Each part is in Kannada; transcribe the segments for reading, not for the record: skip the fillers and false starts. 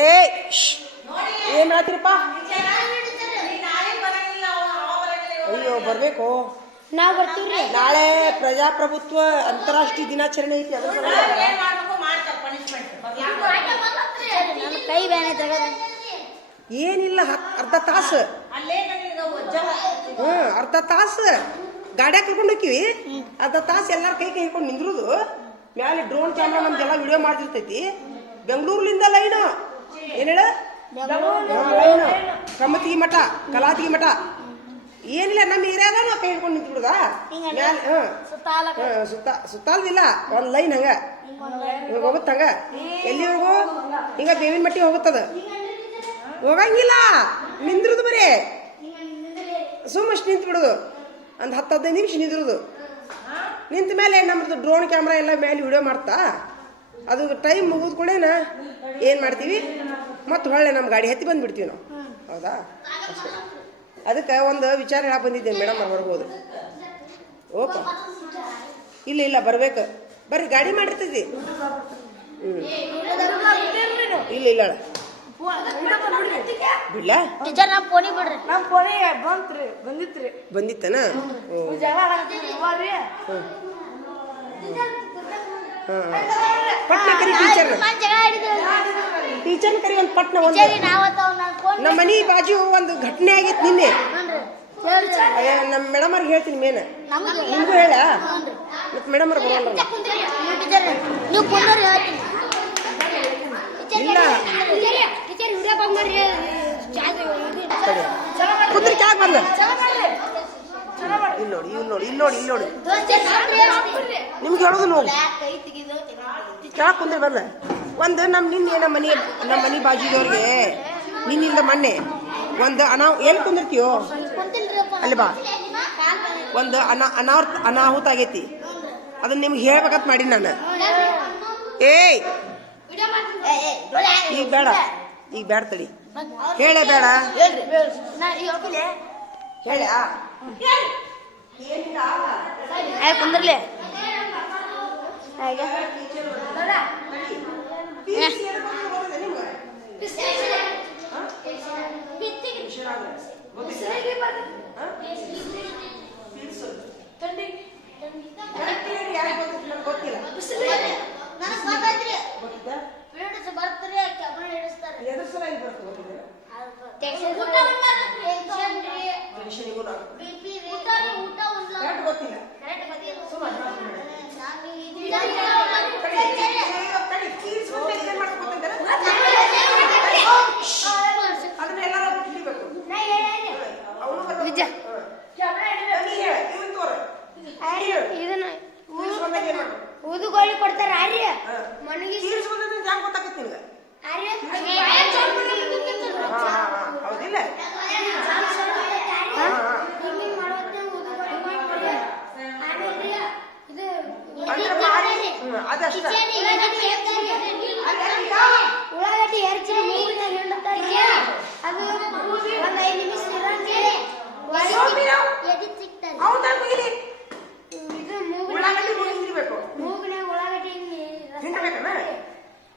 ಏ ಏನ್ ಮಾಡತ್ತೀರಪ್ಪ? ಅಯ್ಯೋ ಬರ್ಬೇಕು. ನಾವ್ ಬರ್ತೀವ್ರಿ. ನಾಳೆ ಪ್ರಜಾಪ್ರಭುತ್ವ ಅಂತಾರಾಷ್ಟ್ರೀಯ ದಿನಾಚರಣೆ ಐತಿ. ಕೈ ಬ್ಯಾನೆ ತಗದ ಏನಿಲ್ಲ, ಅರ್ಧ ತಾಸು ಅರ್ಧ ತಾಸು ಗಾಡ್ಯಾಗ ಕರ್ಕೊಂಡು ಹೋಗಿವಿ. ಅರ್ಧ ತಾಸು ಎಲ್ಲಾರ ಕೈ ಹಿಡ್ಕೊಂಡು ನಿಂದ್ರುದು. ಮ್ಯಾಲೆ ಡ್ರೋನ್ ಕ್ಯಾಮ್ರಾ ನಮ್ದೆಲ್ಲ ವಿಡಿಯೋ ಮಾಡ್ತಿರ್ತೈತಿ. ಬೆಂಗಳೂರ್ಲಿಂದ ಲೈನು ಏನ್ ಹೇಳ ಲೈನು ಕಮತಿಗಿ ಮಠ ಕಲಾತಿಗಿ ಮಠ ಏನಿಲ್ಲ. ನಮ್ಮ ಏರಿಯಾದ ನಾವು ಕೈ ಹಿಡ್ಕೊಂಡು ನಿಂತ್ಬಿಡುದ. ಮ್ಯಾಲೆ ಸುತ್ತಾಲ್ದಿಲ್ಲ, ಒಂದ್ ಲೈನ್ ಹಂಗ ಹೋಗುತ್ತ. ಹಂಗ ಎಲ್ಲಿವರೆಗೂ ಹಿಂಗ ಬೇವಿನ ಮಟ್ಟಿ ಹೋಗುತ್ತದ. ಹೋಗಂಗಿಲ್ಲ, ನಿಂದ್ರುದು ಬರೇ ಸುಮ್ಮಷ್ಟು ನಿಂತು ಬಿಡುದು. ಒಂದು 10-15 ನಿಮಿಷ ನಿಂದ್ರುದು. ನಿಂತ ಮೇಲೆ ನಮ್ದು ಡ್ರೋನ್ ಕ್ಯಾಮ್ರಾ ಎಲ್ಲ ಮೇಲೆ ವಿಡಿಯೋ ಮಾಡ್ತಾ. ಅದು ಟೈಮ್ ಮುಗಿದ ಕೂಡೇನ ಏನು ಮಾಡ್ತೀವಿ, ಮತ್ತು ಹೊಳ್ಳೆ ನಮ್ಮ ಗಾಡಿ ಹತ್ತಿ ಬಂದ್ಬಿಡ್ತೀವಿ ನಾವು. ಹೌದಾ? ಅಷ್ಟೇ. ಅದಕ್ಕೆ ಒಂದು ವಿಚಾರ ಹೇಳಕ್ಕೆ ಬಂದಿದ್ದೇನೆ ಮೇಡಮ್. ಅವ್ರು ಬರ್ಬೋದು. ಓಪ ಇಲ್ಲ ಇಲ್ಲ ಬರ್ಬೇಕು. ಬರ್ರಿ, ಗಾಡಿ ಮಾಡಿರ್ತೈತಿ. ಇಲ್ಲ ಇಲ್ಲ ಬಿಡ್ಲ ಬಂದಿತ್ತನ. ಪಟ್ನ ಕರಿ ಟೀಚರ್ ಕರಿ ಒಂದು ಪಟ್ನ. ಒಂದು ನಮ್ಮ ಮನಿ ಬಾಜು ಒಂದು ಘಟನೆ ಆಗಿತ್ತು ನಿನ್ನೆ. ನಮ್ಮ ಮೇಡಮ್ ಅವ್ರಿಗೆ ಹೇಳ್ತೀನಿ ಮೇನ, ನಿಮ್ಗೂ ಹೇಳ. ಮತ್ತೆ ಮೇಡಮ್ ಅವ್ರು ಬರೋಲ್ಲ. ಇಲ್ಲ ಕುಂದ್ರಿ ಕೆಳಗೆ ಬಂದ. ಇಲ್ಲಿ ನೋಡಿ ಇಲ್ಲಿ ನೋಡಿ ಇಲ್ಲಿ ನೋಡಿ ಇಲ್ಲಿ ನೋಡಿ ನಿಮ್ಗೆ ಹೇಳೋದು ನೋಡಿ. ಕೆಳಗೆ ಕುಂದ್ರಿ ಬಂದ. ಒಂದು ನಿನ್ನೆ ನಮ್ಮ ಮನಿ ಬಾಜುದವ್ರಿಗೆ ನಿನ್ನಿಂದ ಮೊನ್ನೆ ಒಂದು ಎಲ್ಲಿ ಕುಂದಿರ್ತೀಯೋ ಅಲ್ಲಿ ಬಾ. ಒಂದು ಅನಾಹುತ ಆಗೈತಿ. ಅದನ್ನ ನಿಮ್ಗೆ ಹೇಳ್ಬೇಕಂತ ಮಾಡಿ ನಾನು. ಏಯ್ ಈಗ ಬೇಡ, ಈಗ ಬೇಡ ತಡಿ. ಹೇಳೇ ಬೇಡ ಹೇಳ ಕುಂದ್ರಲಿ. ಊದುಗೋಳಿ ಕೊಡ್ತಾರ ಮನೆಗೆ ಹೌದಿಲ್ಲ. ಉಳ್ಳಾಗಡ್ಡಿ ಹೆರ್ಚಿ ಅದು ಒಂದ್ 5 ನಿಮಿಷ ಮೂಗ್ನ್ಯಾಗ ಉಳ್ಳಾಗಡ್ಡಿ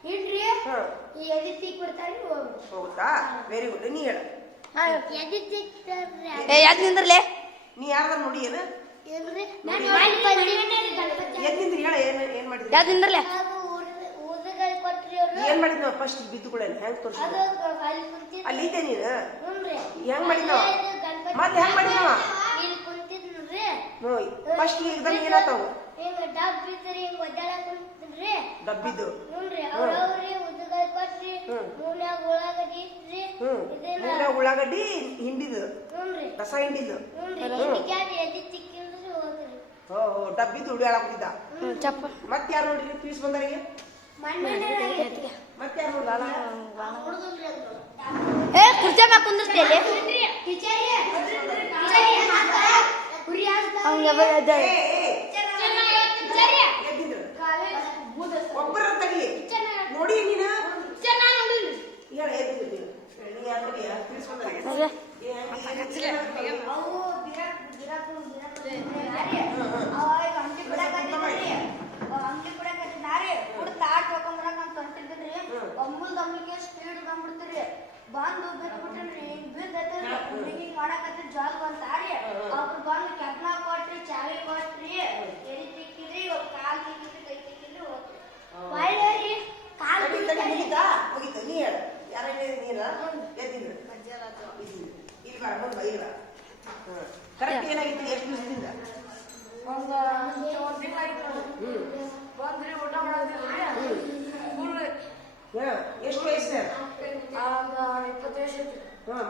ಹಿಂಡ್ರಿ ಎದಿ ತಿಕ್ ಬಿಡ್ತಾರಿ. ಹೌದಾ? Very good. ನೀ ಹೇಳ. ಯಾಕೆ ನಿಂದ್ರಲೆ? ನೀ ಯಾರ್ದಾರ ನೋಡಿ ಏನು ಎದ್ನಿಂದ್ರಿ ಹೇಳ. ಏನ್ ಮಾಡಿದ್ರಿ? ಯಾಕೆ ನಿಂದ್ರಲೆ? ಏನ್ ಮಾಡಿದ್ನ ಫಸ್ಟ್ ಬಿದ್ದು ಕೂಡ ಹೆಂಗ್ ತೋರಿಸಿದ? ಅಲ್ಲಿ ಇದ್ದೆ ನೀನು. ಹೆಂಗ್ ಮಾಡಿದ್ನವ ಮತ್ತೆ? ಹೆಂಗ್ ಮಾಡಿದ್ನವ ಫಸ್ಟ್ ಇದನ್ನ ಏನಾತಾವ ಡಬ್ಬಿದ್ದು ಉಳ್ಳಾಗಡ್ಡಿ ಹಿಂಡಿದು ರಸ ಹಿಂಡಿದ್ದು ಡಬ್ಬಿದ್ದು ಉಡಿ ಹಾಳಾಗ್ತಿದ್ದ. ಮತ್ತೆ ಯಾರು ನೋಡ್ರಿ ಪೀಸ್ ಬಂದವರಿಗೆ? ಮತ್ತೆ ಯಾರು ಕುರ್ಚಾ ಕುಂದಿರ್ತೇನೆ. ಒಬ್ಬರ ತಗಿ ನೋಡಿ ನೀನು ಸ್ಪೀಡ್ ಬಂದು ಬಿಟ್ಬಿಟ್ರಿ ಹಿಂಗ್ ಮಾಡಕತ್ತಿ ಜಾಗ ಬಂತಾರಿ ಅವ್ರು ಬಂದು ಕೆಟ್ಲ ಕೊಟ್ರಿ ಚಾವಿ ಕೊಟ್ರಿ ಎಲ್ಲಿ ತಿಕ್ಕಿದ್ರಿ ಕಾಲ್ ತಿಕ್ಕಿದ್ರಿ ಕೈ ತಿಕ್ಕಿದ್ರಿ ಹೋಗ್ರಿ ಒಳ್ಳೆ ಕಾಲ್ ಮುಗಿತಾ ಮುಗಿತ ನೀ ಹೇಳ ಯಾರ ನೀರ ಎದ್ದಿಲ್ಲ ಇಲ್ಲಿ ಬಾರ ಬಂದು ಬೈಲ ಕರೆಕ್ಟ್ ಏನಾಗಿತ್ತು ಎಷ್ಟು ದಿವಸದಿಂದ ಒಂದು ತಿಂಗಳಾಗಿತ್ತು ಬಂದ್ರಿ ಊಟ ಮಾಡೋದಿಲ್ರಿ ಫುಲ್ ಎಷ್ಟು ವಯಸ್ಸು 20 ವರ್ಷ ಐತಿ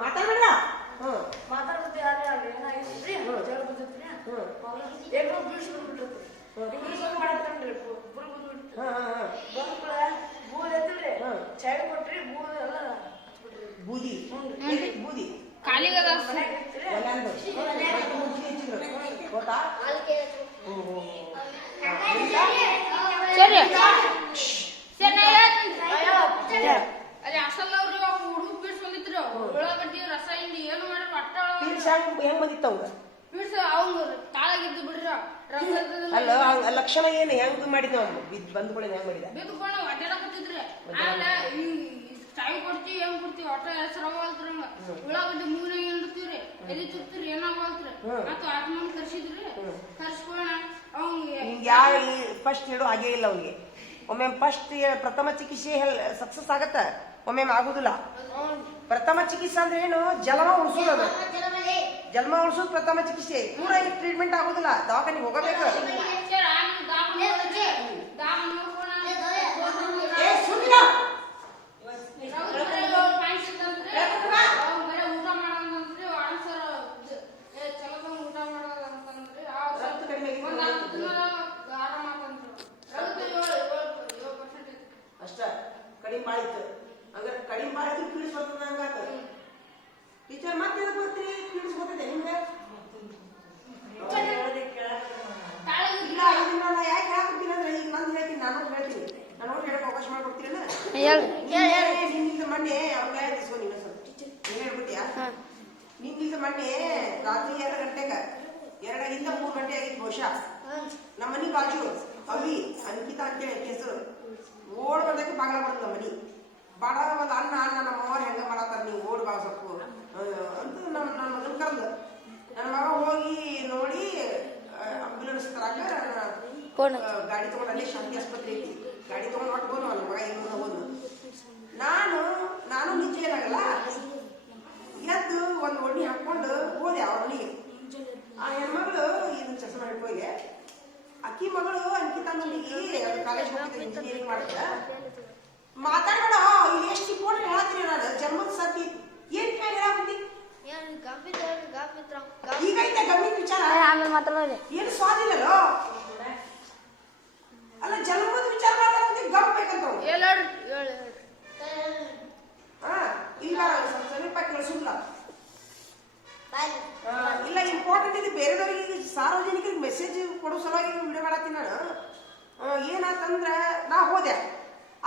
ಮಾತಾಡ್ಬೇಡ ಮಾತಾಡ್ಕೊತ ಯಾರೇ ಆಗಲಿ ಏನಾಗಿತ್ರಿ ಜಗಳ ಬಂದೈತ್ರಿ ಎಲ್ಲರೂ ಬೀಳ್ಸ್ಬಿಟ್ಬಿಟ್ರಿ ಇಂಗ್ಲೀಷ್ ಮಾಡತ್ತನ್ರಿ ಬುಲ್ ಬಂದ್ಬಿಟ್ರಿ ಬಂದ್ಕೂಡ ಬೂದ್ ಎತ್ತಿಲ್ರಿ ಚಾಯ್ ಕೊಟ್ರಿ ಬೂದ್ ಎಲ್ಲ ಬೂದಿ ಬೂದಿ ಕಾಲಿಗದ ಮನ್ಯಾಗ ಇತ್ರಿ ಗೊತ್ತಾ ಸರಿ ಸರಿ ನಾ ಹೇಳ್ತೀನಿ ಅಲ್ಲಿ ಅಸಲವ್ರು ಹುಡುಗ ಬೀಳ್ಸ್ಕೊಂಡಿದ್ರು ಉಳ್ಳಾಗಡ್ಡಿ ರಸ ಹಿಂಡಿ ಏನು ಮಾಡ್ರಿ ಒಟ್ಟ ಪೀರ್ಸ್ ಹೆಂಗ್ ಬಂದಿತ್ತು ಅವಂಗ ಬೀಳ್ಸ ಅವ್ನು ತಾಳಾಗಿದ್ದು ಬಿಡ್ರ ರಸ ಅಲ್ಲ ಲಕ್ಷಣ ಏನು ಹೆಂಗ್ ಮಾಡಿದ್ವ ಬಂದ್ಕೊಳ್ಳಿ ಹೆಂಗ್ ಮಾಡಿದ ಬೇಕಪ್ಪ ಅಡ್ಡಾಡಕತ್ತಿದ್ರಿ ಆಮೇಲೆ ಈ ಚಾವಿ ಕೊಡ್ತೀವಿ ಹೆಂಗ್ ಕೊಡ್ತೀವಿ ಒಟ್ಟ ಹೆಸರಾಗಲ್ತ್ರಿ ಹಂಗ ಉಳ್ಳಾಗಡ್ಡಿ ಮೂಗಿನಾಗ ಹಿಂಡ್ತೀವ್ರಿ ಎಲ್ಲಿ ಚುಕ್ತಿರಿ ಏನಾಗಲ್ತ್ರಿ ಮತ್ತು ಆತ್ಮನ್ ಕರ್ಸಿದ್ರಿ ಕರ್ಸ್ಕೊಳ್ಳೋಣ ಅವ್ನಿಗೆ ಹಿಂಗೆ ಯಾವ ಫಸ್ಟ್ ಹೇಳೋ ಹಾಗೇ ಇಲ್ಲ ಅವ್ನಿಗೆ ಒಮ್ಮೆ ಫಸ್ಟ್ ಪ್ರಥಮ ಚಿಕಿತ್ಸೆ ಸಕ್ಸಸ್ ಆಗತ್ತ ಒಮ್ಮೆ ಆಗುದಿಲ್ಲ ಪ್ರಥಮ ಚಿಕಿತ್ಸೆ ಅಂದ್ರೆ ಏನು ಜನ್ಮ ಉಳಿಸೋದು ಅದು ಜನ್ಮ ಉಳಿಸೋದು ಪ್ರಥಮ ಚಿಕಿತ್ಸೆ ಪೂರ ಟ್ರೀಟ್ಮೆಂಟ್ ಆಗುದಿಲ್ಲ ದವಾಖಾನಿಗೆ ಹೋಗಬೇಕು ಸರ್ ಆಮೇಲೆ ದಾಮ ನೋಡ್ಕೋಣ ಏ ಸುಮ್ನಿರ. ಊಟ ಮಾಡೋದಂತ್ರಿ ಆನ್ಸರ್ ಚಲೋ ಊಟ ಮಾಡೋದಂತಂದ್ರಿ ರಕ್ತ ಕಡಿಮೆ ಆಗಿತ್ತು. ಒಂದ್ 4 ತಿಂಗಳ ಆರಾಮ ಆಗಂತ್ರಿ 7% ಅಷ್ಟ ಕಡಿಮೆ ಮಾಡಿತ್ತು ಹಂಗಾರೆ ಕಡಿಮೆ ಮಾಡಿದ್ರು ಪೀಡಿಸ್ ಬರ್ತದ ಹಂಗಾತ ಟೀಚರ್ ಮತ್ತೆ ಎದಕ್ ಬರ್ತೀರಿ ಪೀಡಿಸ್ ಬರ್ತದೆ ನಿಮ್ಗೆ ಇಲ್ಲ ಇದನ್ನ ನಾ ಯಾಕೆ ಹಾಕ್ತೀನಿ ಅಂದ್ರೆ ಈಗ ನಂದು ಹೇಳ್ತೀನಿ ನಾನು ಹೇಳ್ತೀನಿ ನಾನು ಹೇಳಕ್ ಅವಕಾಶ ಮಾಡ್ಕೊಡ್ತೀರಲ್ಲ ನಿನ್ನಿಂದ ಮೊನ್ನೆ ಅವ್ರಿಗೆ ಹೇಳ್ತಿಸ್ಕೊ ನೀನು ಸ್ವಲ್ಪ ನೀನು ಹೇಳ್ಬಿಟ್ಟಿಯಾ ನಿನ್ನಿಂದ ಮೊನ್ನೆ ರಾತ್ರಿ 2 ಗಂಟೆಗೆ 2ರಿಂದ 3 ಗಂಟೆ ಆಗಿತ್ತು ಬಹುಶಃ ನಮ್ಮ ಮನೆ ಬಾಜು ಅವಿ ಅಂಕಿತಾ ಅಂತೇಳಿ ಹೆಸರು ಓಡ್ ಬಂದಕ್ಕೆ ಬಾಗ್ಲ ಬರ್ತದ ಮನಿ ಬಾಡ ಒಂದು ಅಣ್ಣ ನಮ್ಮ ಅವ್ರು ಹೆಂಗ ಮಾಡತ್ತಾರ ನೀವು ಓಡ್ ಬಾ ಸ್ವಲ್ಪ ಅಂತ ನನ್ನ ಮಗನ್ ಕರ್ದು ನನ್ನ ಮಗ ಹೋಗಿ ನೋಡಿ ಆಂಬ್ಯುಲೆನ್ಸ್ ತರಾಕ ಗಾಡಿ ತಗೊಂಡು ಅಲ್ಲೇ ಶಾಂತಿ ಆಸ್ಪತ್ರೆ ಐತಿ ಗಾಡಿ ತಗೊಂಡು ಹೊಟ್ಟು ಹೋದ ನನ್ನ ಮಗ ಹೆಂಗ ಹೋದ ನಾನು ನಿಜ ಏನಾಗಲ್ಲ ಎದ್ದು ಒಂದು ಒಡ್ಡಿ ಹಾಕೊಂಡು ಹೋದೆ ಅವ್ರ ಮನೆಗೆ ಆ ಹೆಣ್ಮಗಳು ಇದನ್ನ ಚಸ್ಮಾ ಹಿಡ್ಕೋಗೆ ಅಕ್ಕಿ ಮಗಳು ಅಂಕಿತಾ ಮನೆಗೆ ಕಾಲೇಜ್ ಹೋಗ್ತಿದ್ದೆ ಇಂಜಿನಿಯರಿಂಗ್ ಮಾಡ್ತಿದ್ದ ಮಾತಾಡ್ಬೇಡ ಇಲ್ಲಿ ಎಷ್ಟು ಫೋನ್ ಹೇಳತ್ತೀನಿ ನಾನು ಜನ್ಮದ ಸತಿ ಏನ್ ಕೇಳಿ ಹೇಳಾಕತ್ತಿ ಈಗ ಐತೆ ಗಂಭೀರ ವಿಚಾರ ಆಮೇಲೆ ಮಾತಾಡೋರಿ ಏನು ಸ್ವಾದಿಲ್ಲೋ ಅಲ್ಲ ಜನ್ಮದ ವಿಚಾರ ಮಾಡಕ್ಕೆ ಗಮ್ ಬೇಕಂತ ಹಾ ಇಲ್ಲ ಸಮೀಪ ಕೇಳಿಸಿಲ್ಲ ಇಲ್ಲ ಇಂಪಾರ್ಟೆಂಟ್ ಇದೆ ಬೇರೆದವರಿಗೆ ಸಾರ್ವಜನಿಕರಿಗೆ ಮೆಸೇಜ್ ಕೊಡೋ ಸಲುವಾಗಿ ವಿಡಿಯೋ ಮಾಡತ್ತೀನಿ ನಾನು ಏನಾತಂದ್ರ ನಾ ಹೋದೆ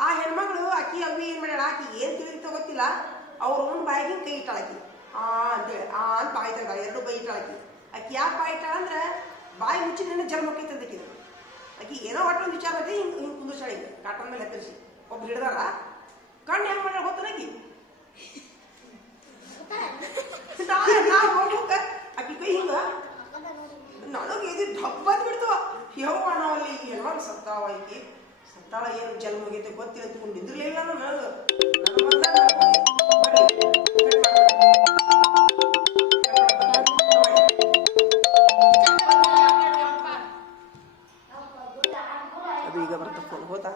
ಆ ಹೆಣ್ಮಗಳು ಅಕ್ಕಿ ಅವಿ ಏನ್ ಮಾಡ್ಯಾಳ ಆಕಿ ಏನ್ ತಿಳಿದಿತ್ತ ಗೊತ್ತಿಲ್ಲ ಅವ್ರ ಓನ್ ಬಾಯಿಗೆ ಕೈ ಇಟ್ಟಾಳಕಿ ಅಂತೇಳಿ ಅಂತ ಬಾಯಿ ತೆಗ್ದ 2 ಬೈ ಇಟ್ಟಾಳಕಿ ಆಕಿ ಯಾಕೆ ಬಾಯಿ ಇಟ್ಟಾಳ ಅಂದ್ರೆ ಬಾಯಿ ಮುಚ್ಚಿ ನಿನ್ನ ಜನ್ಮಕ್ಕೈತೆ ಅಂತಕಿದ್ರು ಆಕಿ ಏನೋ ಒಟ್ಟೊಂದು ವಿಚಾರ ಐತಿ ಹಿಂಗ್ ಕುಂದಿರ್ಸಾಳ ಹಿಂಗೆ ಕಾಟನ್ ಮೇಲೆ ಹತ್ತರಿಸಿ ಒಬ್ರು ಹಿಡ್ದಾರ ಕಣ್ಣು ಹೆಂಗ್ ಮಾಡ್ಯಾಳ ಗೊತ್ತನಾಕಿ ನಾ ಹೋಗ್ಬೇಕ ಆಕಿ ಕೈ ಹಿಂಗ ನನಗೆ ಇದು ಢಬ್ಬ ಬಿಡ್ತವ ಯವ್ವ ನಾವಲ್ಲಿ ಹೆಣ್ಮಗ್ ಸತ್ತಾವ ಈಕಿ ಸತ್ತಾಳ ಏನು ಜನ್ಮ ಹೋಗೈತೆ ಗೊತ್ತಿಲ್ಲ ತಿಳ್ಕೊಂಡು ನಿಂದಿರ್ಲಿಲ್ಲ ಅದು ಈಗ ಬರ್ತ ಫೋನ್ ಹೋತಾ